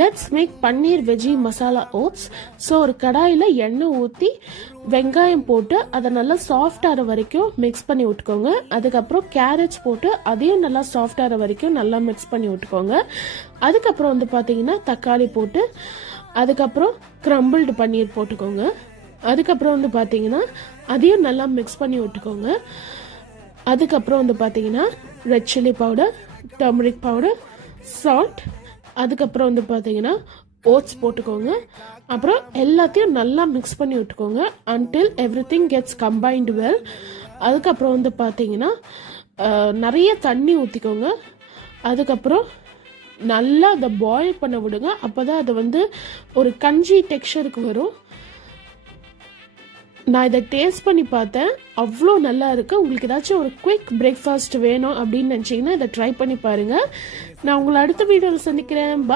Let's make paneer veggie masala oats. So ஒரு கடாயில் எண்ணெய் ஊற்றி வெங்காயம் போட்டு அதை நல்லா சாஃப்ட் ஆகிற வரைக்கும் மிக்ஸ் பண்ணி விட்டுக்கோங்க. அதுக்கப்புறம் கேரட்ஸ் போட்டு அதையும் நல்லா சாஃப்ட் ஆகிற வரைக்கும் நல்லா மிக்ஸ் பண்ணி விட்டுக்கோங்க. அதுக்கப்புறம் வந்து பார்த்தீங்கன்னா தக்காளி போட்டு அதுக்கப்புறம் கிரம்பிள்டு பன்னீர் போட்டுக்கோங்க. அதுக்கப்புறம் வந்து பார்த்தீங்கன்னா அதையும் நல்லா மிக்ஸ் பண்ணி விட்டுக்கோங்க. அதுக்கப்புறம் வந்து பார்த்தீங்கன்னா red chilli powder, turmeric powder, salt, அதுக்கப்புறம் வந்து பார்த்தீங்கன்னா ஓட்ஸ் போட்டுக்கோங்க. அப்புறம் எல்லாத்தையும் நல்லா மிக்ஸ் பண்ணி விட்டுக்கோங்க until everything gets combined well. அதுக்கப்புறம் வந்து பார்த்தீங்கன்னா நிறைய தண்ணி ஊற்றிக்கோங்க. அதுக்கப்புறம் நல்லா அதை பாயில் பண்ண விடுங்க. அப்போ தான் அது வந்து ஒரு கஞ்சி டெக்ஸ்சருக்கு வரும். நான் இதை டேஸ்ட் பண்ணி பார்த்தேன், அவ்வளோ நல்லா இருக்குது. உங்களுக்கு ஏதாச்சும் ஒரு குயிக் பிரேக்ஃபாஸ்ட் வேணும் அப்படின்னு நினச்சிங்கன்னா இதை ட்ரை பண்ணி பாருங்கள். நான் உங்களை அடுத்த வீடியோவில் சந்திக்கிறேன்.